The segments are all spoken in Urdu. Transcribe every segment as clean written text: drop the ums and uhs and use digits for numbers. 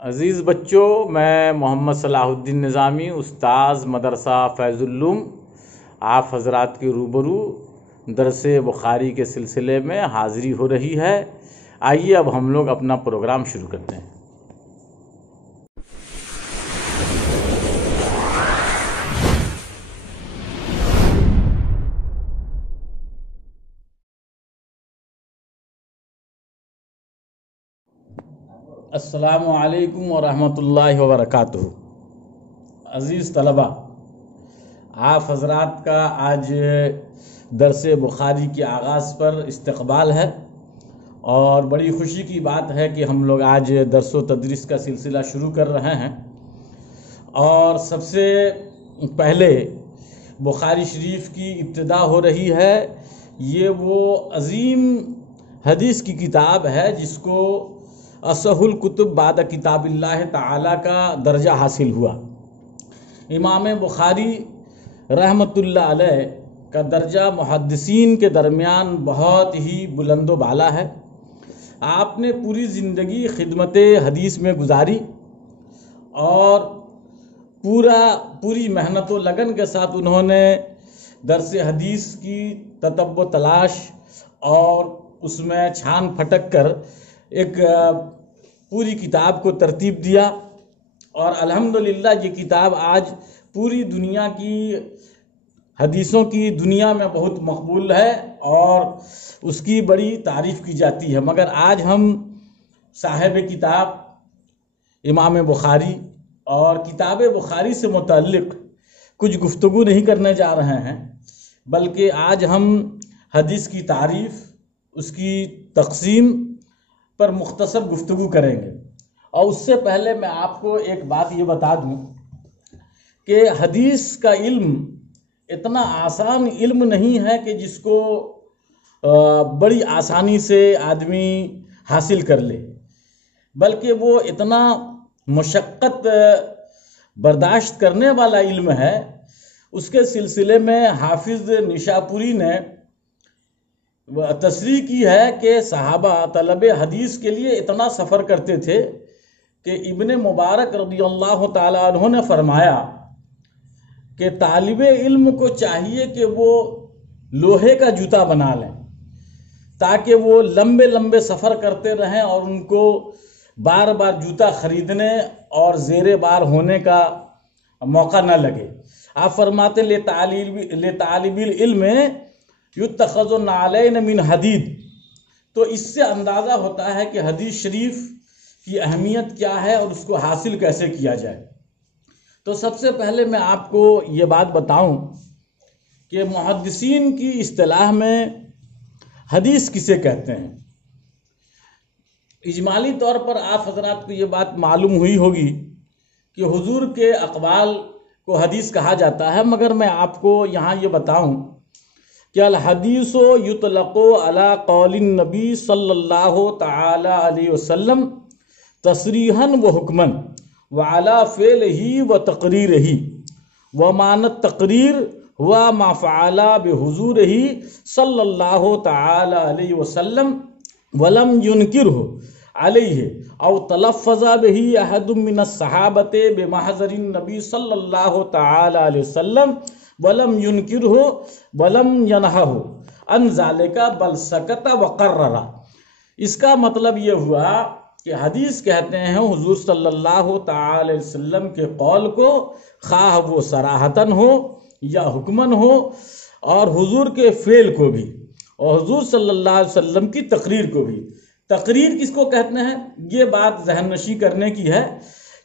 عزیز بچوں، میں محمد صلاح الدین نظامی، استاذ مدرسہ فیض العلوم، آپ حضرات کے روبرو درس بخاری کے سلسلے میں حاضری ہو رہی ہے۔ آئیے اب ہم لوگ اپنا پروگرام شروع کرتے ہیں۔ السلام علیکم ورحمۃ اللہ وبرکاتہ۔ عزیز طلبہ، آپ حضرات کا آج درس بخاری کے آغاز پر استقبال ہے، اور بڑی خوشی کی بات ہے کہ ہم لوگ آج درس و تدریس کا سلسلہ شروع کر رہے ہیں۔ اور سب سے پہلے بخاری شریف کی ابتدا ہو رہی ہے۔ یہ وہ عظیم حدیث کی کتاب ہے جس کو اصح الکتب بعد کتاب اللہ تعالی کا درجہ حاصل ہوا۔ امام بخاری رحمۃ اللہ علیہ کا درجہ محدثین کے درمیان بہت ہی بلند و بالا ہے۔ آپ نے پوری زندگی خدمت حدیث میں گزاری، اور پوری محنت و لگن کے ساتھ انہوں نے درس حدیث کی تتبع و تلاش اور اس میں چھان پھٹک کر ایک پوری کتاب کو ترتیب دیا، اور الحمدللہ یہ کتاب آج پوری دنیا کی حدیثوں کی دنیا میں بہت مقبول ہے اور اس کی بڑی تعریف کی جاتی ہے۔ مگر آج ہم صاحب کتاب امام بخاری اور کتاب بخاری سے متعلق کچھ گفتگو نہیں کرنے جا رہے ہیں، بلکہ آج ہم حدیث کی تعریف، اس کی تقسیم پر مختصر گفتگو کریں گے۔ اور اس سے پہلے میں آپ کو ایک بات یہ بتا دوں کہ حدیث کا علم اتنا آسان علم نہیں ہے کہ جس کو بڑی آسانی سے آدمی حاصل کر لے، بلکہ وہ اتنا مشقت برداشت کرنے والا علم ہے۔ اس کے سلسلے میں حافظ نشاپوری نے تصریح کی ہے کہ صحابہ طلب حدیث کے لیے اتنا سفر کرتے تھے کہ ابن مبارک رضی اللہ تعالیٰ عنہ نے فرمایا کہ طالب علم کو چاہیے کہ وہ لوہے کا جوتا بنا لیں تاکہ وہ لمبے لمبے سفر کرتے رہیں اور ان کو بار بار جوتا خریدنے اور زیر بار ہونے کا موقع نہ لگے۔ آپ فرماتے لطالب العلم یتخذ النعلین من حدید۔ تو اس سے اندازہ ہوتا ہے کہ حدیث شریف کی اہمیت کیا ہے اور اس کو حاصل کیسے کیا جائے۔ تو سب سے پہلے میں آپ کو یہ بات بتاؤں کہ محدثین کی اصطلاح میں حدیث کسے کہتے ہیں۔ اجمالی طور پر آپ حضرات کو یہ بات معلوم ہوئی ہوگی کہ حضور کے اقوال کو حدیث کہا جاتا ہے، مگر میں آپ کو یہاں یہ بتاؤں کہ الحدیث یطلق علی قول النبی صلی اللہ تعالی علیہ وسلم تصریحا و حکما وعلی فعلہ و تقریرہ ومعنی التقریر ہوا ما فعل بحضورہ صلی اللہ تعالی علیہ وسلم ولم ینکرہ علیہ او تلفظ بہ احد من الصحابۃ بمحضر النبی صلی اللہ تعالی علیہ وسلم ولم ینکرہ ولم ینہہ عن ذالک بل سکت وقرر۔ اس کا مطلب یہ ہوا کہ حدیث کہتے ہیں حضور صلی اللہ تعالی علیہ وسلم کے قول کو، خواہ وہ صراحتاً ہو یا حکماً ہو، اور حضور کے فعل کو بھی، اور حضور صلی اللہ علیہ وسلم کی تقریر کو بھی۔ تقریر کس کو کہتے ہیں؟ یہ بات ذہن نشی کرنے کی ہے۔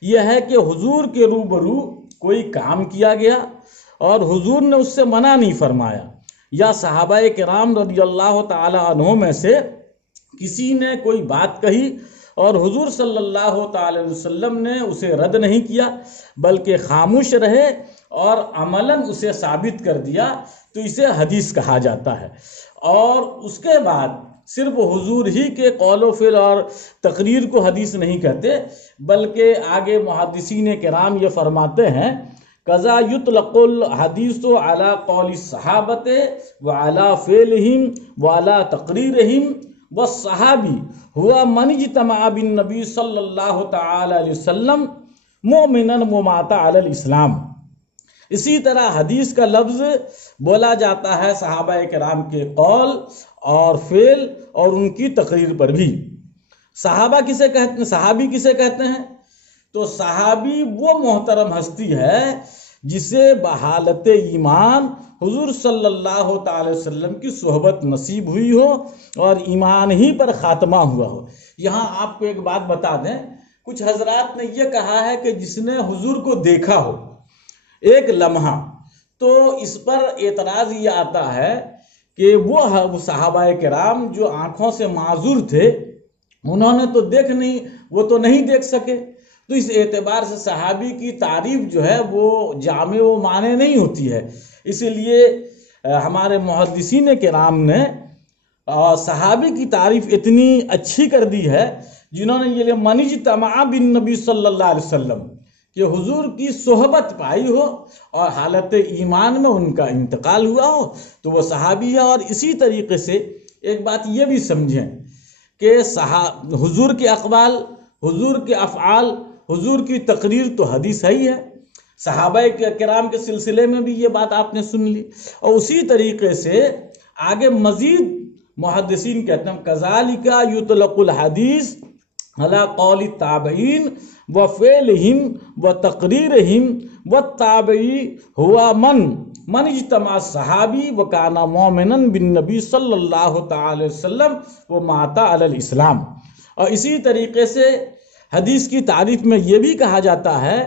یہ ہے کہ حضور کے روبرو کوئی کام کیا گیا اور حضور نے اس سے منع نہیں فرمایا، یا صحابہ کرام رضی اللہ تعالی عنہ میں سے کسی نے کوئی بات کہی اور حضور صلی اللہ تعالی علیہ وسلم نے اسے رد نہیں کیا، بلکہ خاموش رہے اور عملاً اسے ثابت کر دیا، تو اسے حدیث کہا جاتا ہے۔ اور اس کے بعد صرف حضور ہی کے قول و فعل اور تقریر کو حدیث نہیں کہتے، بلکہ آگے محدثین کرام یہ فرماتے ہیں کذا یطلق الحدیث علی قول الصحابۃ وعلی فعلہم وعلی تقریرہم والصحابی ہوا من اجتمع بالنبی صلی اللہ تعالی علیہ وسلم مؤمنا ومات علی الاسلام۔ اسی طرح حدیث کا لفظ بولا جاتا ہے صحابہ کرام کے قول اور فعل اور ان کی تقریر پر بھی۔ صحابہ کسے کہتے ہیں؟ صحابی کسے کہتے ہیں؟ تو صحابی وہ محترم ہستی ہے جسے بحالت ایمان حضور صلی اللہ تعالی وسلم کی صحبت نصیب ہوئی ہو اور ایمان ہی پر خاتمہ ہوا ہو۔ یہاں آپ کو ایک بات بتا دیں، کچھ حضرات نے یہ کہا ہے کہ جس نے حضور کو دیکھا ہو ایک لمحہ، تو اس پر اعتراض یہ آتا ہے کہ وہ صحابہ کرام جو آنکھوں سے معذور تھے، انہوں نے تو وہ تو نہیں دیکھ سکے، تو اس اعتبار سے صحابی کی تعریف جو ہے وہ جامع و معنی نہیں ہوتی ہے۔ اسی لیے ہمارے محدثین کرام نے صحابی کی تعریف اتنی اچھی کر دی ہے، جنہوں نے یہ من اجتمع بالنبی صلی اللہ علیہ وسلم کہ حضور کی صحبت پائی ہو اور حالت ایمان میں ان کا انتقال ہوا ہو تو وہ صحابی ہے۔ اور اسی طریقے سے ایک بات یہ بھی سمجھیں کہ حضور کے اقوال، حضور کے افعال، حضور کی تقریر تو حدیث ہی ہے۔ صحابہ کرام کے سلسلے میں بھی یہ بات آپ نے سن لی، اور اسی طریقے سے آگے مزید محدثین کہتے ہیں کذالک یطلق الحدیث علی قول التابعین وفعلہم وتقریرہم والتابعی ہوا من اجتمع الصحابی وکان مومنا بالنبی صلی اللہ تعالی وسلم ومات علی الاسلام۔ اور اسی طریقے سے حدیث کی تعریف میں یہ بھی کہا جاتا ہے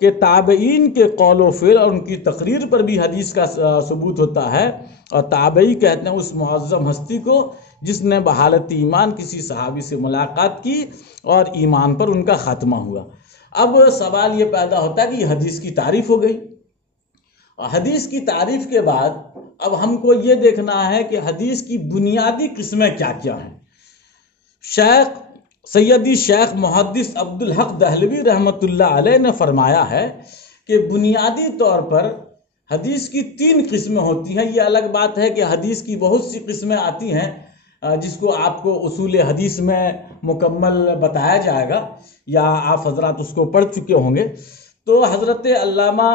کہ تابعین کے قول و فعل اور ان کی تقریر پر بھی حدیث کا ثبوت ہوتا ہے، اور تابعی کہتے ہیں اس معظم ہستی کو جس نے بحالت ایمان کسی صحابی سے ملاقات کی اور ایمان پر ان کا خاتمہ ہوا۔ اب سوال یہ پیدا ہوتا ہے کہ یہ حدیث کی تعریف ہو گئی، اور حدیث کی تعریف کے بعد اب ہم کو یہ دیکھنا ہے کہ حدیث کی بنیادی قسمیں کیا کیا ہیں۔ سیدی شیخ محدث عبدالحق دہلوی رحمۃ اللہ علیہ نے فرمایا ہے کہ بنیادی طور پر حدیث کی 3 قسمیں ہوتی ہیں۔ یہ الگ بات ہے کہ حدیث کی بہت سی قسمیں آتی ہیں جس کو آپ کو اصول حدیث میں مکمل بتایا جائے گا، یا آپ حضرات اس کو پڑھ چکے ہوں گے۔ تو حضرت علامہ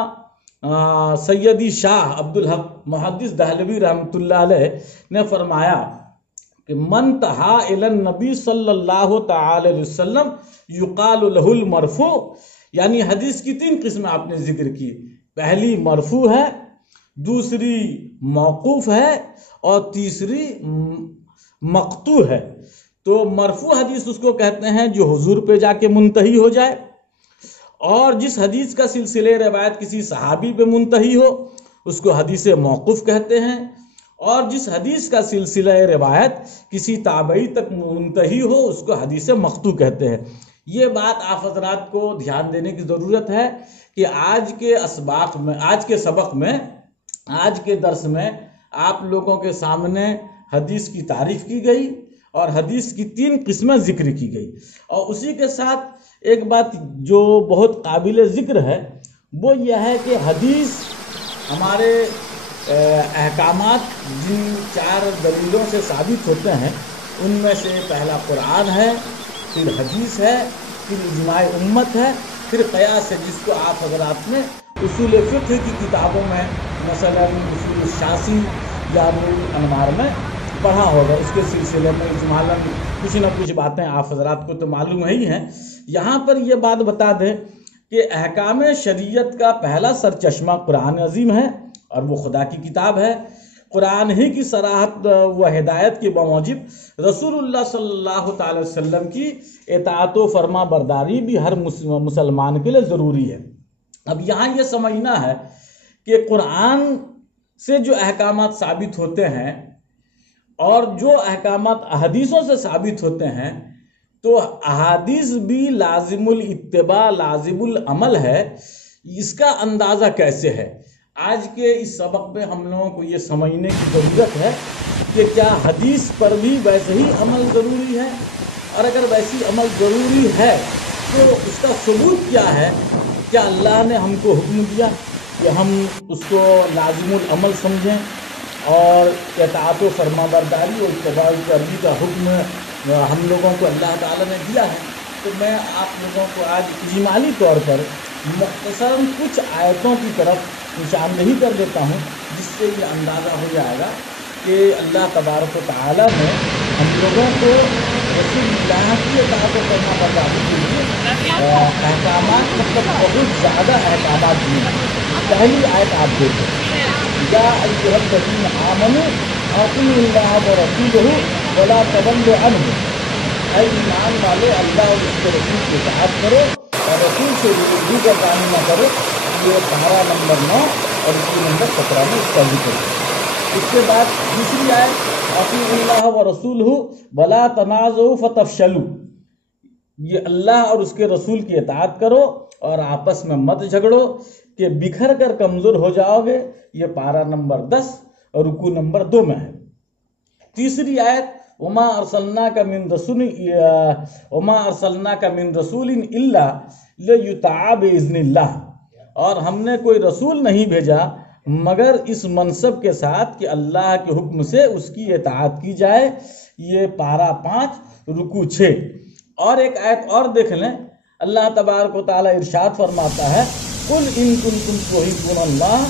سیدی شاہ عبدالحق محدث دہلوی رحمۃ اللہ علیہ نے فرمایا کہ من تہا الی النبی صلی اللہ تعالی علیہ وسلم یقال لہ المرفوع، یعنی حدیث کی 3 قسمیں آپ نے ذکر کی۔ پہلی مرفوع ہے، دوسری موقوف ہے، اور تیسری مقطوع ہے۔ تو مرفوع حدیث اس کو کہتے ہیں جو حضور پہ جا کے منتہی ہو جائے، اور جس حدیث کا سلسلہ روایت کسی صحابی پہ منتہی ہو اس کو حدیث موقوف کہتے ہیں، اور جس حدیث کا سلسلہ روایت کسی تابعی تک منتہی ہو اس کو حدیث مقطوع کہتے ہیں۔ یہ بات آپ حضرات کو دھیان دینے کی ضرورت ہے کہ آج کے سبق میں، آج کے درس میں آپ لوگوں کے سامنے حدیث کی تعریف کی گئی اور حدیث کی 3 قسمیں ذکر کی گئی، اور اسی کے ساتھ ایک بات جو بہت قابل ذکر ہے وہ یہ ہے کہ حدیث ہمارے احکامات جن 4 دلیلوں سے ثابت ہوتے ہیں ان میں سے پہلا قرآن ہے، پھر حدیث ہے، پھر اجماع امت ہے، پھر قیاس ہے، جس کو آپ حضرات نے اصول فقہ کی کتابوں میں مثلا اصول الشاسی یا نور الانوار میں پڑھا ہوگا۔ اس کے سلسلے میں اجمالاً کچھ نہ کچھ باتیں آپ حضرات کو تو معلوم ہی ہیں۔ یہاں پر یہ بات بتا دیں کہ احکام شریعت کا پہلا سرچشمہ قرآن عظیم ہے، اور وہ خدا کی کتاب ہے۔ قرآن ہی کی صراحت و ہدایت کے بموجب رسول اللہ صلی اللہ تعالی وسلم کی اطاعت و فرما برداری بھی ہر مسلمان کے لیے ضروری ہے۔ اب یہاں یہ سمجھنا ہے کہ قرآن سے جو احکامات ثابت ہوتے ہیں اور جو احکامات احادیثوں سے ثابت ہوتے ہیں، تو احادیث بھی لازم الاتباع لازم العمل ہے۔ اس کا اندازہ کیسے ہے؟ آج کے اس سبق میں ہم لوگوں کو یہ سمجھنے کی ضرورت ہے کہ کیا حدیث پر بھی ویسے ہی عمل ضروری ہے، اور اگر ویسی عمل ضروری ہے تو اس کا ثبوت کیا ہے؟ کیا اللہ نے ہم کو حکم دیا کہ ہم اس کو لازم العمل سمجھیں؟ اور اطاعت و فرما برداری اور اتباع عربی کا حکم ہم لوگوں کو اللہ تعالیٰ نے دیا ہے، تو میں آپ لوگوں کو آج اجمالی طور پر مختصراً کچھ آیتوں کی طرف نشاندہی کر دیتا ہوں، جس سے یہ اندازہ ہو جائے گا کہ اللہ تبارک و تعالیٰ نے ہم لوگوں کو رسول اللہ کی اطاعت و فرما برداری کے لیے احکامات، مطلب بہت زیادہ احکامات دیے ہیں۔ پہلی آیت آپ دیکھیں، یا ایھا الذین آمنوا اطیعوا اللہ ورسولہ ولا تولوا عنہ، اے ایمان والو اللہ اور اس کے رسول کی اطاعت کرو اور رسول سے رجوع کا کام نہ کرو۔ یہ پارہ نمبر 9 اور رکوع نمبر 17 میں اس کا ذکر ہے۔ اس کے بعد دوسری آیت اطیعوا اللہ ورسولہ ولا تنازعوا فتفشلوا، یہ اللہ اور اس کے رسول کی اطاعت کرو اور آپس میں مت جھگڑو کہ بکھر کر کمزور ہو جاؤ گے۔ یہ پارہ نمبر 10 اور رکوع نمبر 2 میں ہے۔ تیسری آیت وما ارسلناک من رسول الا لیطاع باذن اللہ، اور ہم نے کوئی رسول نہیں بھیجا مگر اس منصب کے ساتھ کہ اللہ کے حکم سے اس کی اطاعت کی جائے۔ یہ پارہ 5 رکوع 6۔ اور ایک آیت اور دیکھ لیں، اللہ تبارک و تعالیٰ ارشاد فرماتا ہے قل ان کنتم تحبون اللہ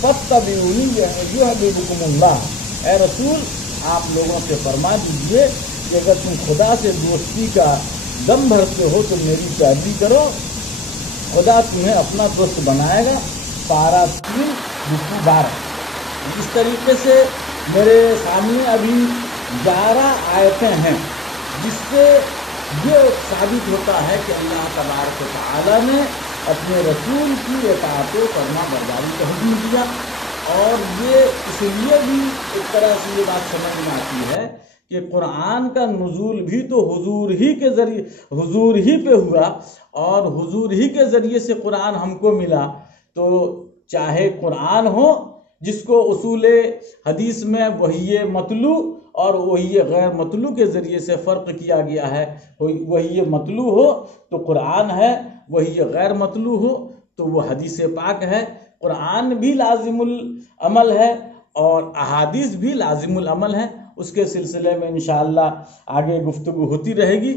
فاتبعونی یحببکم اللہ، اے رسول آپ لوگوں سے فرما دیجئے کہ اگر تم خدا سے دوستی کا دم بھرتے ہو تو میری پیروی کرو، خدا تمہیں اپنا دوست بنائے گا۔ پارہ 3 رکوع 12۔ اس طریقے سے میرے سامنے ابھی 11 آیتیں ہیں، جس سے یہ ثابت ہوتا ہے کہ اللہ تبارک و تعالیٰ نے اپنے رسول کی اطاعت و فرما برداری کا حکم دیا۔ اور یہ اس لیے بھی ایک طرح سے یہ بات سمجھ میں آتی ہے کہ قرآن کا نزول بھی تو حضور ہی کے ذریعے، حضور ہی پہ ہوا اور حضور ہی کے ذریعے سے قرآن ہم کو ملا۔ تو چاہے قرآن ہو جس کو اصول حدیث میں وحی مطلوع اور وحی غیر مطلوع کے ذریعے سے فرق کیا گیا ہے، وحی مطلوع ہو تو قرآن ہے، وحی غیر مطلوع ہو تو وہ حدیث پاک ہے۔ قرآن بھی لازم العمل ہے اور احادیث بھی لازم العمل ہے۔ اس کے سلسلے میں انشاءاللہ آگے گفتگو ہوتی رہے گی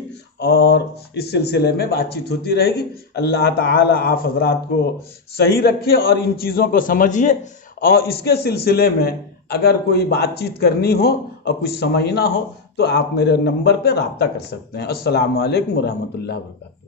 اور اس سلسلے میں بات چیت ہوتی رہے گی۔ اللہ تعالی آپ حضرات کو صحیح رکھے اور ان چیزوں کو سمجھیے، اور اس کے سلسلے میں اگر کوئی بات چیت کرنی ہو اور کچھ سمجھنا ہو تو آپ میرے نمبر پہ رابطہ کر سکتے ہیں۔ السلام علیکم ورحمۃ اللہ وبرکاتہ۔